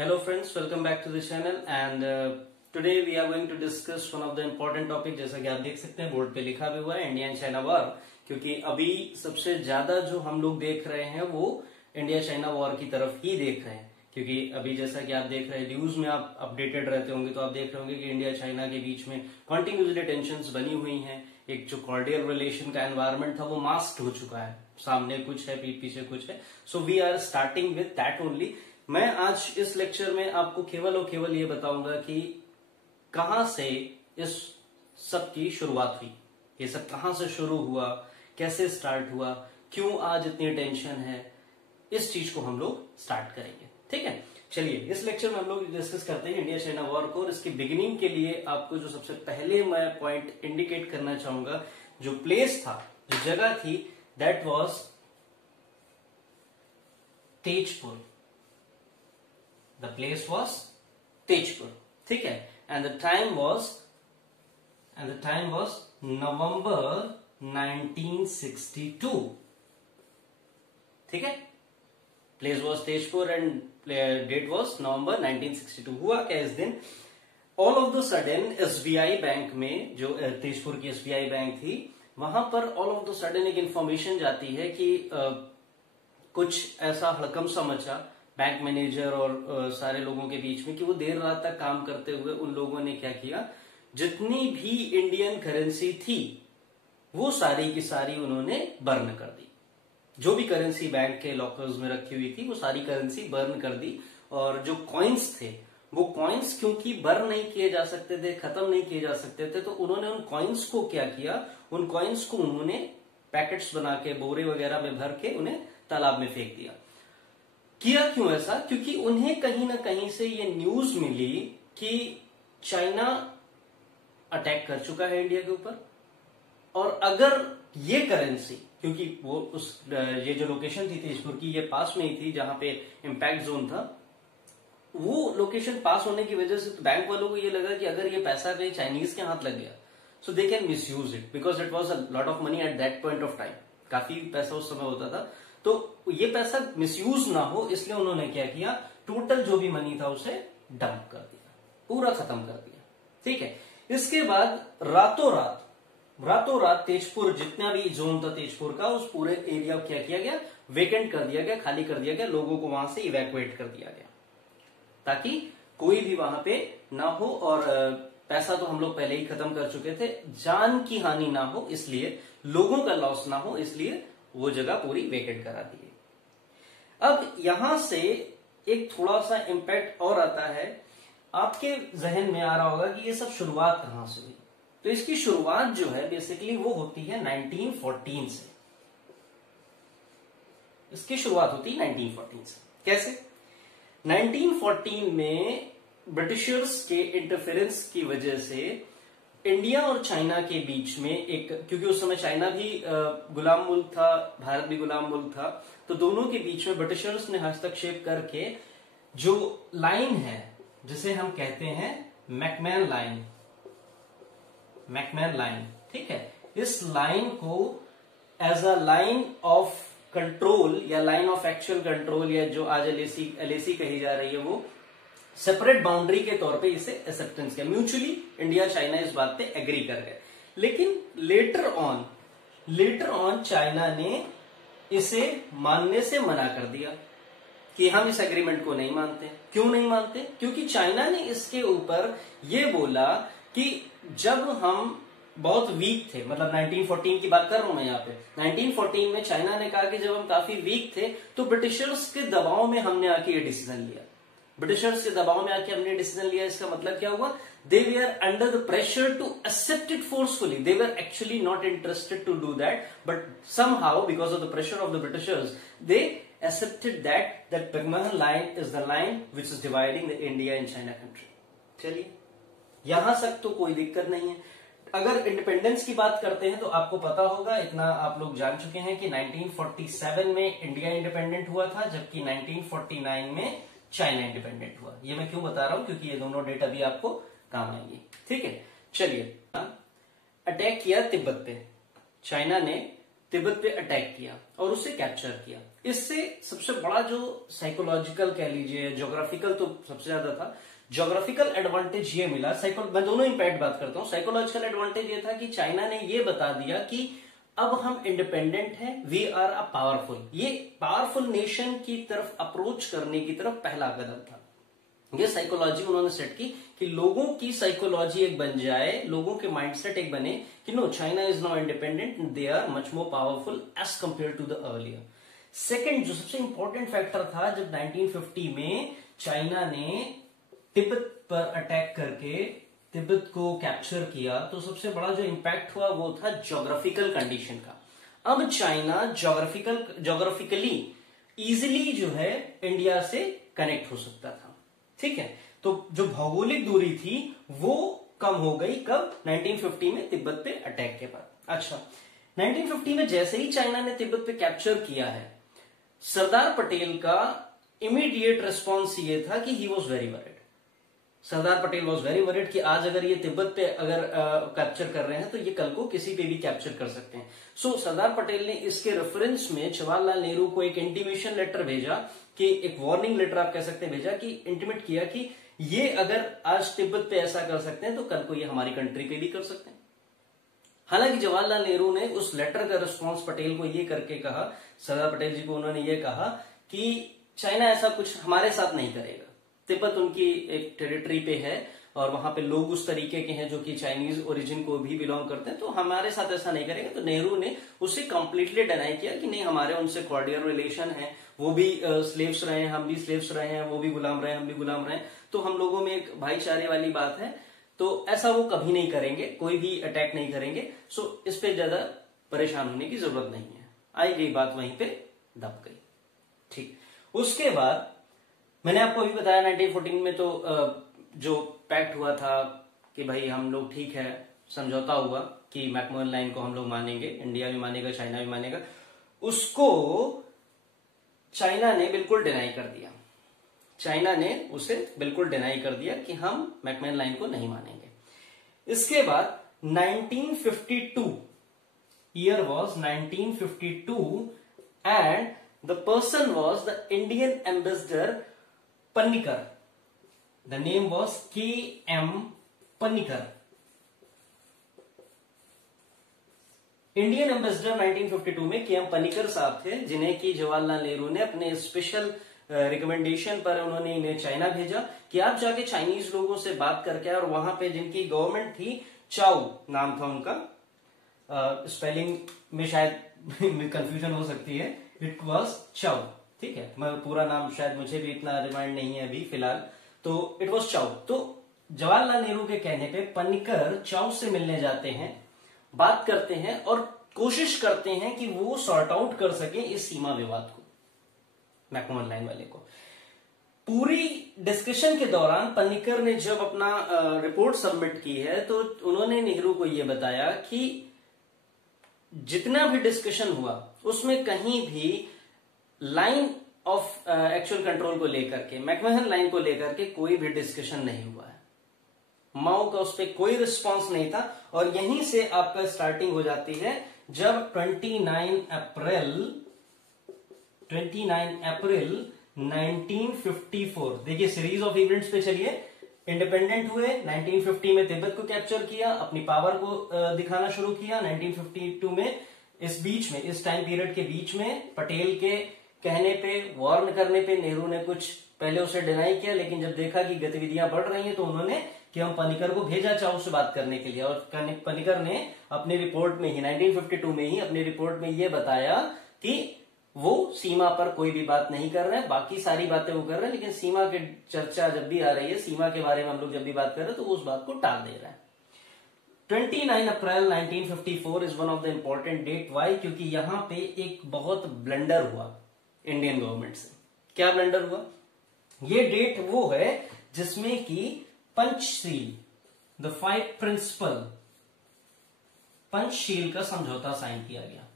Hello friends, welcome back to the channel and today we are going to discuss one of the important topic। जैसा कि आप देख सकते हैं board पे लिखा भी हुआ है इंडिया एंड चाइना वॉर, क्योंकि अभी सबसे ज्यादा जो हम लोग देख रहे हैं वो इंडिया चाइना वॉर की तरफ ही देख रहे हैं। क्योंकि अभी जैसा कि आप देख रहे हैं न्यूज में आप अपडेटेड रहते होंगे तो आप देख रहे होंगे कि इंडिया चाइना के बीच में कंटिन्यूसली टेंशंस बनी हुई हैं। एक जो कॉर्डियल रिलेशन का एनवायरमेंट था वो मास्क्ड हो चुका है, सामने कुछ है पीठ पीछे कुछ है। So we are starting with that only. मैं आज इस लेक्चर में आपको केवल और केवल ये बताऊंगा कि कहां से इस सब की शुरुआत हुई, ये सब कहां से शुरू हुआ, कैसे स्टार्ट हुआ, क्यों आज इतनी टेंशन है, इस चीज को हम लोग स्टार्ट करेंगे। ठीक है, चलिए इस लेक्चर में हम लोग डिस्कस करते हैं इंडिया चाइना वॉर को। और इसकी बिगिनिंग के लिए आपको जो सबसे पहले मैं पॉइंट इंडिकेट करना चाहूंगा, जो प्लेस था, जो जगह थी, that was Tezpur. The place was Tezpur, ठीक है। And the time was November 1962, ठीक है। Place was Tezpur and date was November 1962। हुआ क्या इस दिन, all of the sudden SBI bank में, जो तेजपुर की एसबीआई बैंक थी, वहां पर ऑल ऑफ द सडन एक इंफॉर्मेशन जाती है कि कुछ ऐसा हड़कंप सा मचा बैंक मैनेजर और सारे लोगों के बीच में कि वो देर रात तक काम करते हुए उन लोगों ने क्या किया, जितनी भी इंडियन करेंसी थी वो सारी की सारी उन्होंने बर्न कर दी। जो भी करेंसी बैंक के लॉकर्स में रखी हुई थी वो सारी करेंसी बर्न कर दी। और जो कॉइन्स थे वो कॉइन्स क्योंकि बर्न नहीं किए जा सकते थे, खत्म नहीं किए जा सकते थे, तो उन्होंने उन कॉइन्स को क्या किया, उन कॉइन्स को उन्होंने पैकेट्स बना के बोरे वगैरह में भर के उन्हें तालाब में फेंक दिया। किया क्यों ऐसा, क्योंकि उन्हें कहीं ना कहीं से ये न्यूज मिली कि चाइना अटैक कर चुका है इंडिया के ऊपर। और अगर ये करेंसी, क्योंकि वो ये जो लोकेशन थी तेजपुर की, ये पास में ही थी जहां पे इम्पैक्ट जोन था, वो लोकेशन पास होने की वजह से तो बैंक वालों को ये लगा कि अगर ये पैसा कहीं चाइनीज के हाथ लग गया so they can misuse it, because it was a lot of money at that point of time. काफी पैसा उस समय होता था, तो ये पैसा मिसयूज ना हो इसलिए उन्होंने क्या किया, टोटल जो भी मनी था उसे डंप कर दिया, पूरा खत्म कर दिया। ठीक है, इसके बाद रातों रात तेजपुर, जितना भी जोन था तेजपुर का, उस पूरे एरिया को क्या किया गया, वेकेंट कर दिया गया, खाली कर दिया गया, लोगों को वहां से इवैक्यूएट कर दिया गया ताकि कोई भी वहां पे ना हो। और पैसा तो हम लोग पहले ही खत्म कर चुके थे, जान की हानि ना हो इसलिए, लोगों का लॉस ना हो इसलिए वो जगह पूरी वेकेंट करा दी गई। अब यहां से एक थोड़ा सा इंपैक्ट और आता है, आपके जहन में आ रहा होगा कि ये सब शुरुआत कहां से हुई। तो इसकी शुरुआत जो है बेसिकली वो होती है 1914 से। इसकी शुरुआत होती है 1914 से। कैसे? 1914 में ब्रिटिशर्स के इंटरफेरेंस की वजह से इंडिया और चाइना के बीच में एक, क्योंकि उस समय चाइना भी गुलाम मुल्क था, भारत भी गुलाम मुल्क था, तो दोनों के बीच में ब्रिटिशर्स ने हस्तक्षेप करके जो लाइन है जिसे हम कहते हैं मैकमैन लाइन, ठीक है, इस लाइन को as a line of control या लाइन ऑफ एक्चुअल कंट्रोल, या जो आज एलएसी कही जा रही है, वो सेपरेट बाउंड्री के तौर पे इसे एक्सेप्टेंस किया। म्यूचुअली इंडिया चाइना इस बात पे एग्री कर गए। लेकिन लेटर ऑन चाइना ने इसे मानने से मना कर दिया कि हम इस एग्रीमेंट को नहीं मानते। क्यों नहीं मानते? क्योंकि चाइना ने इसके ऊपर ये बोला कि जब हम बहुत वीक थे, मतलब 1914 की बात कर रहा हूं मैं यहाँ पे, 1914 में चाइना ने कहा कि जब हम काफी वीक थे तो ब्रिटिशर्स के दबाव में हमने आके ये डिसीजन लिया। ब्रिटिशर्स के दबाव में आके हमने डिसीजन लिया, इसका मतलब क्या हुआ, they were under the pressure to accept it forcefully. They were actually not interested to do that, but somehow because of the pressure of the Britishers they accepted that McMahon line is the line which is dividing the India and China country. चलिए यहां तक तो कोई दिक्कत नहीं है। अगर independence की बात करते हैं तो आपको पता होगा, इतना आप लोग जान चुके हैं कि 1947 में इंडिया इंडिपेंडेंट हुआ था, जबकि 1949 में चाइना इंडिपेंडेंट हुआ। ये मैं क्यों बता रहा हूं, क्योंकि ये दोनों डेटा भी आपको काम आएंगे। ठीक है, चलिए, अटैक किया तिब्बत पे चाइना ने, तिब्बत पे अटैक किया और उसे कैप्चर किया। इससे सबसे बड़ा जो साइकोलॉजिकल कह लीजिए, ज्योग्राफिकल तो सबसे ज्यादा था, ज्योग्राफिकल एडवांटेज ये मिला। मैं दोनों इंपैक्ट बात करता हूं। साइकोलॉजिकल एडवांटेज ये था कि चाइना ने ये बता दिया कि अब हम इंडिपेंडेंट हैं, वी आर अ पावरफुल। ये पावरफुल नेशन की तरफ अप्रोच करने की तरफ पहला कदम था। ये साइकोलॉजी उन्होंने सेट की कि लोगों की साइकोलॉजी एक बन जाए, लोगों के माइंडसेट एक बने कि no, China is now independent, they are much more powerful as compare to the earlier. Second जो सबसे इंपॉर्टेंट फैक्टर था, जब 1950 में चाइना ने तिब्बत पर अटैक करके तिब्बत को कैप्चर किया, तो सबसे बड़ा जो इंपैक्ट हुआ वो था ज्योग्राफिकल कंडीशन का। अब चाइना ज्योग्राफिकली इजिली जो है इंडिया से कनेक्ट हो सकता था। ठीक है, तो जो भौगोलिक दूरी थी वो कम हो गई कब? 1950 में तिब्बत पे अटैक के बाद। अच्छा, 1950 में जैसे ही चाइना ने तिब्बत पे कैप्चर किया है, सरदार पटेल का इमीडिएट रिस्पॉन्स ये था कि he was very worried. Sardar Patel was very worried कि आज अगर ये तिब्बत पे अगर कैप्चर कर रहे हैं तो ये कल को किसी पे भी कैप्चर कर सकते हैं। सो सरदार पटेल ने इसके रेफरेंस में जवाहरलाल नेहरू को एक इंटीमेशन लेटर भेजा, कि एक वार्निंग लेटर आप कह सकते हैं भेजा, कि इंटीमेट किया कि ये अगर आज तिब्बत पे ऐसा कर सकते हैं तो कल को ये हमारी कंट्री पे भी कर सकते हैं। हालांकि जवाहरलाल नेहरू ने उस लेटर का रिस्पॉन्स पटेल को ये करके कहा, सरदार पटेल जी को उन्होंने ये कहा कि चाइना ऐसा कुछ हमारे साथ नहीं करेगा। तिब्बत उनकी एक टेरिटरी पे है और वहां पे लोग उस तरीके के हैं जो कि चाइनीज ओरिजिन को भी बिलोंग करते हैं, तो हमारे साथ ऐसा नहीं करेगा। तो नेहरू ने उसे कंप्लीटली डिनाई किया कि नहीं, हमारे उनसे कॉर्डियल रिलेशन है, वो भी स्लेव्स रहे हैं, हम भी स्लेव्स रहे हैं, वो भी गुलाम रहे हैं, हम भी गुलाम रहे हैं, तो हम लोगों में एक भाईचारे वाली बात है, तो ऐसा वो कभी नहीं करेंगे, कोई भी अटैक नहीं करेंगे। सो इस पे ज्यादा परेशान होने की जरूरत नहीं है। आई गई बात वहीं पे दब गई। ठीक, उसके बाद मैंने आपको अभी बताया 1914 में तो जो पैक्ट हुआ था कि भाई हम लोग ठीक है, समझौता हुआ कि मैकमोहन लाइन को हम लोग मानेंगे, इंडिया भी मानेगा, चाइना भी मानेगा, उसको चाइना ने बिल्कुल डिनाई कर दिया। चाइना ने उसे बिल्कुल डिनाई कर दिया कि हम मैकमोहन लाइन को नहीं मानेंगे। इसके बाद 1952 year was 1952 and the person was the Indian ambassador Panikkar. The name was K.M. Panikkar. Indian ambassador 1952 में के.एम. पनिकर साहब थे, जिन्हें कि जवाहरलाल नेहरू ने अपने स्पेशल रिकमेंडेशन पर उन्होंने इन्हें चाइना भेजा कि आप जाके चाइनीज लोगों से बात करके, और वहां पे जिनकी गवर्नमेंट थी, चाउ नाम था उनका, स्पेलिंग में शायद कंफ्यूजन हो सकती है, इट वॉज चाउ। ठीक है, मैं पूरा नाम शायद मुझे भी इतना रिमाइंड नहीं है अभी फिलहाल, तो इट वॉज चाउ। तो जवाहरलाल नेहरू के कहने पे पनिकर चाउ से मिलने जाते हैं, बात करते हैं और कोशिश करते हैं कि वो सॉर्ट आउट कर सके इस सीमा विवाद को, मैकमोहन लाइन वाले को। पूरी डिस्कशन के दौरान पनिकर ने जब अपना रिपोर्ट सबमिट की है, तो उन्होंने नेहरू को यह बताया कि जितना भी डिस्कशन हुआ उसमें कहीं भी लाइन ऑफ एक्चुअल कंट्रोल को लेकर के, मैकमोहन लाइन को लेकर के कोई भी डिस्कशन नहीं हुआ है। माओ का उस पर कोई रिस्पांस नहीं था, और यहीं से आपका स्टार्टिंग हो जाती है जब 29 अप्रैल 1954, देखिए सीरीज ऑफ इवेंट्स पे चलिए। इंडिपेंडेंट हुए, 1950 में तिब्बत को कैप्चर किया, अपनी पावर को दिखाना शुरू किया। 1952 में इस बीच में, इस टाइम पीरियड के बीच में, पटेल के कहने पे, वार्न करने पे नेहरू ने कुछ पहले उसे डिनाई किया, लेकिन जब देखा कि गतिविधियां बढ़ रही हैं तो उन्होंने के.एम. पनिकर को भेजा चाउ से बात करने के लिए। और पनिकर ने अपनी रिपोर्ट में ही 1952 में ही अपनी रिपोर्ट में यह बताया कि वो सीमा पर कोई भी बात नहीं कर रहे हैं, बाकी सारी बातें वो कर रहे हैं, लेकिन सीमा की चर्चा जब भी आ रही है, सीमा के बारे में हम लोग जब भी बात कर रहे हैं, तो उस बात को टाल दे रहा है। 29 April 1954 is one of the important date. Why? क्योंकि यहां पे एक बहुत ब्लंडर हुआ इंडियन गवर्नमेंट से। क्या ब्लंडर हुआ? ये डेट वो है जिसमें कि पंचशील, द 5 प्रिंसिपल, पंचशील का समझौता साइन किया गया।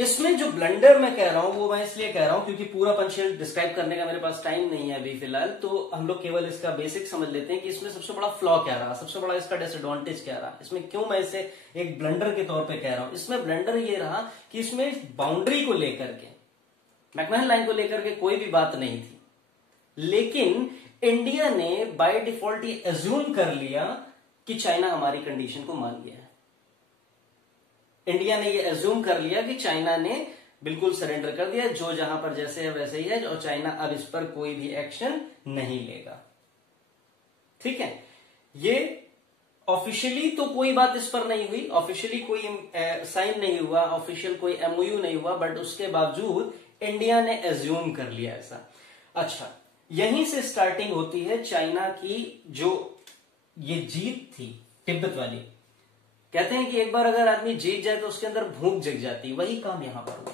इसमें जो ब्लंडर मैं कह रहा हूं वो मैं इसलिए कह रहा हूं क्योंकि पूरा पंचशील डिस्क्राइब करने का मेरे पास टाइम नहीं है अभी फिलहाल, तो हम लोग केवल इसका बेसिक समझ लेते हैं कि इसमें सबसे बड़ा फ्लॉ क्या रहा, सबसे बड़ा इसका डिसएडवांटेज क्या रहा, इसमें क्यों मैं इसे एक ब्लंडर के तौर पे कह रहा हूं। इसमें ब्लंडर ये रहा कि इसमें बाउंड्री को लेकर के, मैकमहन लाइन को लेकर के कोई भी बात नहीं थी, लेकिन इंडिया ने बाय डिफॉल्ट ये एज्यूम कर लिया कि चाइना हमारी कंडीशन को मान गया है। इंडिया ने ये एज्यूम कर लिया कि चाइना ने बिल्कुल सरेंडर कर दिया, जो जहां पर जैसे है वैसे ही है, और चाइना अब इस पर कोई भी एक्शन नहीं लेगा। ठीक है, ये ऑफिशियली तो कोई बात इस पर नहीं हुई, ऑफिशियली कोई साइन नहीं हुआ, ऑफिशियल कोई एमओयू नहीं हुआ, बट उसके बावजूद इंडिया ने एज्यूम कर लिया ऐसा। अच्छा, यहीं से स्टार्टिंग होती है चाइना की जो ये जीत थी तिब्बत वाली। कहते हैं कि एक बार अगर आदमी जीत जाए तो उसके अंदर भूख जग जाती, वही काम यहां पर हुआ।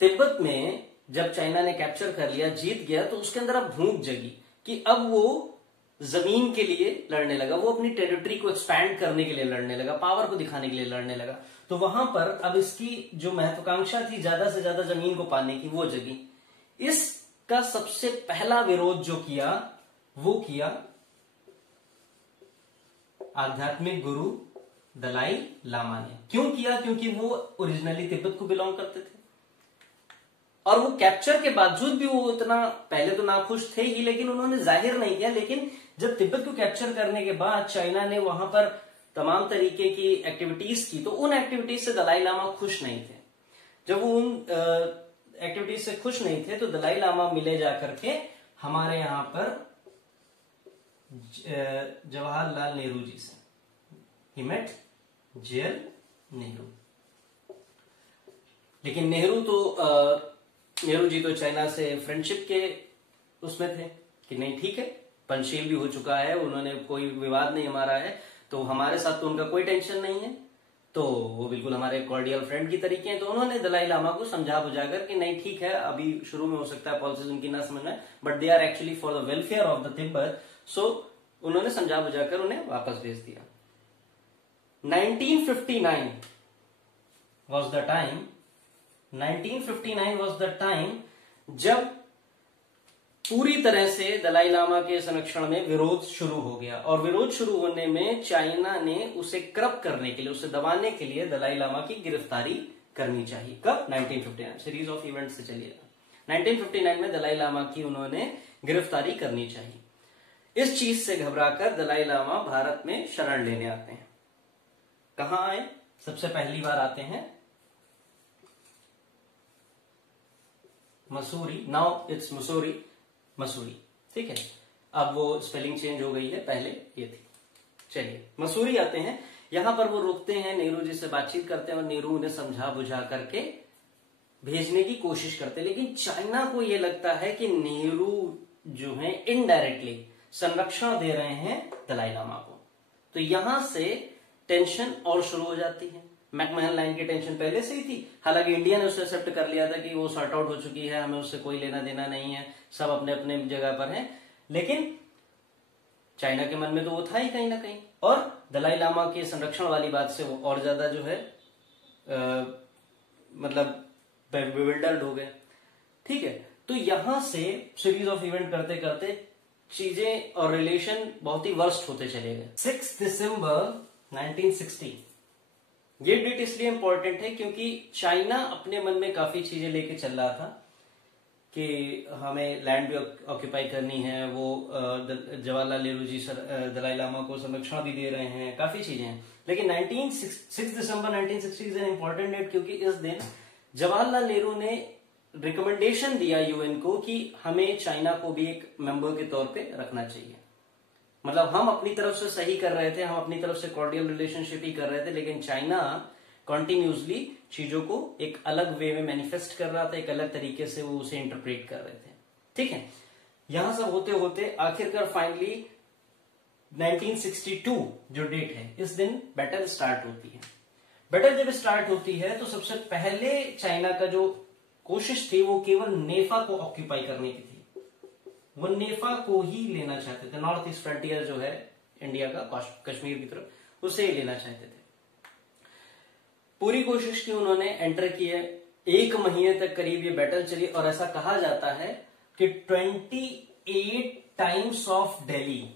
तिब्बत में जब चाइना ने कैप्चर कर लिया, जीत गया, तो उसके अंदर अब भूख जगी कि अब वो जमीन के लिए लड़ने लगा, वो अपनी टेरिटरी को एक्सपैंड करने के लिए लड़ने लगा, पावर को दिखाने के लिए लड़ने लगा। तो वहां पर अब इसकी जो महत्वाकांक्षा थी ज्यादा से ज्यादा जमीन को पाने की, वो जगी। इसका सबसे पहला विरोध जो किया वो किया आध्यात्मिक गुरु दलाई लामा ने। क्यों किया? क्योंकि वो ओरिजिनली तिब्बत को बिलोंग करते थे, और वो कैप्चर के बावजूद भी वो इतना पहले तो नाखुश थे ही, लेकिन उन्होंने जाहिर नहीं किया। लेकिन जब तिब्बत को कैप्चर करने के बाद चाइना ने वहां पर तमाम तरीके की एक्टिविटीज की, तो उन एक्टिविटीज से दलाई लामा खुश नहीं थे। जब वो उन एक्टिविटीज से खुश नहीं थे तो दलाई लामा मिले जाकर के हमारे यहां पर जवाहरलाल नेहरू जी से। He met JL Nehru. लेकिन नेहरू जी तो चाइना से फ्रेंडशिप के उसमें थे कि नहीं ठीक है, पंचशील भी हो चुका है, उन्होंने कोई विवाद नहीं हमारा है, तो हमारे साथ तो उनका कोई टेंशन नहीं है, तो वो बिल्कुल हमारे कॉर्डियल फ्रेंड की तरीके हैं। तो उन्होंने दलाई लामा को समझा बुझाकर कि नहीं ठीक है, अभी शुरू में हो सकता है पॉलिसीज उनकी ना समझ में, but they are actually for the welfare of the Tibet, सो उन्होंने समझा बुझाकर उन्हें वापस भेज दिया। 1959 was the time 1959 was the time जब पूरी तरह से दलाई लामा के संरक्षण में विरोध शुरू हो गया, और विरोध शुरू होने में चाइना ने उसे करप्ट करने के लिए, उसे दबाने के लिए दलाई लामा की गिरफ्तारी करनी चाहिए। कब? 1959। सीरीज ऑफ इवेंट से चलिएगा। 1959 में दलाई लामा की उन्होंने गिरफ्तारी करनी चाहिए। इस चीज से घबराकर दलाई लामा भारत में शरण लेने आते हैं। कहां आए? सबसे पहली बार आते हैं मसूरी। Now it's Mussoorie. ठीक है, अब वो स्पेलिंग चेंज हो गई है, पहले ये थी। चलिए, मसूरी आते हैं। यहां पर वो रुकते हैं, नेहरू जी से बातचीत करते हैं, और नेहरू उन्हें समझा बुझा करके भेजने की कोशिश करते हैं। लेकिन चाइना को यह लगता है कि नेहरू जो है इनडायरेक्टली संरक्षण दे रहे हैं दलाई लामा को, तो यहां से टेंशन और शुरू हो जाती है। मैकमहन लाइन की टेंशन पहले से ही थी, हालांकि इंडिया ने उसे एक्सेप्ट कर लिया था कि वो सॉर्ट आउट हो चुकी है, हमें उससे कोई लेना देना नहीं है, सब अपने अपने जगह पर हैं। लेकिन चाइना के मन में तो वो था ही कहीं ना कहीं, और दलाई लामा के संरक्षण वाली बात से वो और ज्यादा जो है मतलब बिविल्डर्ड हो गए। ठीक है, तो यहां से सीरीज ऑफ इवेंट करते करते चीजें और रिलेशन बहुत ही वर्स्ट होते चले गए। 6 दिसंबर 1960, ये डेट इसलिए इंपॉर्टेंट है क्योंकि चाइना अपने मन में काफी चीजें लेके चल रहा था कि हमें लैंड भी ऑक्यूपाई करनी है, वो जवाहरलाल नेहरू जी दलाई लामा को संरक्षण भी दे रहे हैं, काफी चीजें हैं। लेकिन 6 दिसंबर 1960 इज एन इंपॉर्टेंट डेट क्योंकि इस दिन जवाहरलाल नेहरू ने रिकमेंडेशन दिया यूएन को कि हमें चाइना को भी एक मेंबर के तौर पे रखना चाहिए। मतलब हम अपनी तरफ से सही कर रहे थे, हम अपनी तरफ से कॉर्डियल रिलेशनशिप ही कर रहे थे, लेकिन चाइना कॉन्टिन्यूसली चीजों को एक अलग वे में मैनिफेस्ट कर रहा था, एक अलग तरीके से वो उसे इंटरप्रेट कर रहे थे। ठीक है, यहां सब होते होते आखिरकार फाइनली 1962 जो डेट है, इस दिन बैटल स्टार्ट होती है। बैटल जब स्टार्ट होती है तो सबसे पहले चाइना का जो कोशिश थी वो केवल नेफा को ऑक्यूपाई करने की थी। वो नेफा को ही लेना चाहते थे, नॉर्थ ईस्ट फ्रंटियर जो है इंडिया का, कश्मीर की तरफ, उसे ही लेना चाहते थे। पूरी कोशिश की उन्होंने, एंटर किए, 1 महीने तक करीब ये बैटल चली और ऐसा कहा जाता है कि 28 times of Delhi,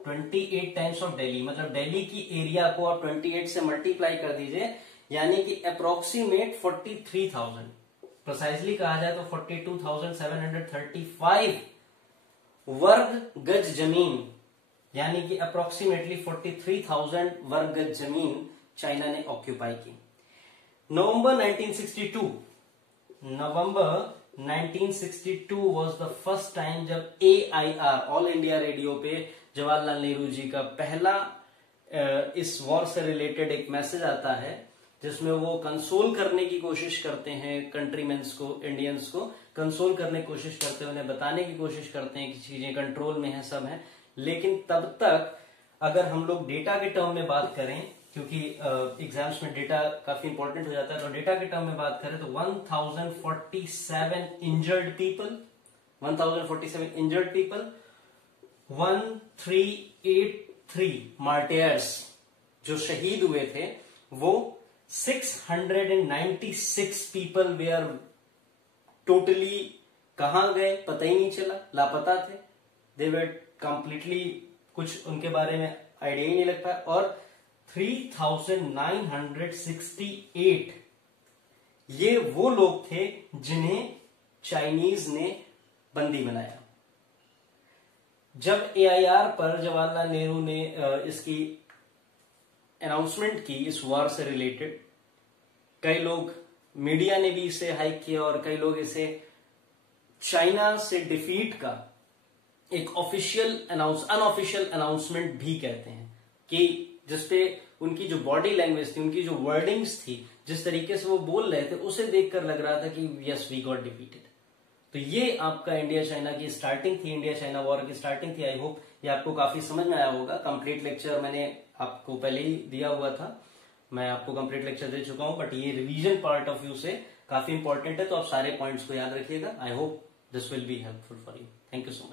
28 times of Delhi, मतलब दिल्ली की एरिया को आप 28 से मल्टीप्लाई कर दीजिए, यानी कि अप्रोक्सीमेट 43,000, प्रिसाइजली कहा जाए तो 42,735 वर्ग गज जमीन, यानी कि अप्रोक्सीमेटली 43,000 वर्ग गज जमीन चाइना ने ऑक्यूपाई की। नवंबर 1962 वाज द फर्स्ट टाइम जब AIR, ऑल इंडिया रेडियो पे जवाहरलाल नेहरू जी का पहला इस वॉर से रिलेटेड एक मैसेज आता है, जिसमें वो कंसोल करने की कोशिश करते हैं कंट्रीमेंस को, इंडियंस को कंसोल करने की कोशिश करते हैं, उन्हें बताने की कोशिश करते हैं कि चीजें कंट्रोल में है, सब है। लेकिन तब तक अगर हम लोग डेटा के टर्म में बात करें, क्योंकि एग्जाम्स में डेटा काफी इंपॉर्टेंट हो जाता है, तो डेटा के टर्म में बात करें तो 1047 इंजर्ड पीपल, 1383 मार्टियर्स जो शहीद हुए थे, वो 696 पीपल वेयर टोटली कहां गए पता ही नहीं चला, लापता थे। दे वर कंप्लीटली, कुछ उनके बारे में आइडिया ही नहीं लग पाया। और 3968 ये वो लोग थे जिन्हें चाइनीज ने बंदी बनाया। जब AIR पर जवाहरलाल नेहरू ने इसकी अनाउंसमेंट की इस वॉर से रिलेटेड, कई लोग, मीडिया ने भी इसे हाइक किया और कई लोग इसे चाइना से डिफीट का एक अनऑफिशियल अनाउंसमेंट भी कहते हैं, कि जिसपे उनकी जो बॉडी लैंग्वेज थी, उनकी जो वर्डिंग्स थी, जिस तरीके से वो बोल रहे थे, उसे देखकर लग रहा था कि यस वी गॉट डिफीटेड। तो ये आपका इंडिया चाइना की स्टार्टिंग थी, इंडिया चाइना वॉर की स्टार्टिंग थी। आई होप ये आपको काफी समझ में आया होगा। कंप्लीट लेक्चर मैंने आपको पहले ही दिया हुआ था, मैं आपको कंप्लीट लेक्चर दे चुका हूं, बट ये रिवीजन पॉइंट ऑफ व्यू से काफी इंपॉर्टेंट है, तो आप सारे पॉइंट्स को याद रखिएगा। I hope this will be helpful for you. Thank you so much.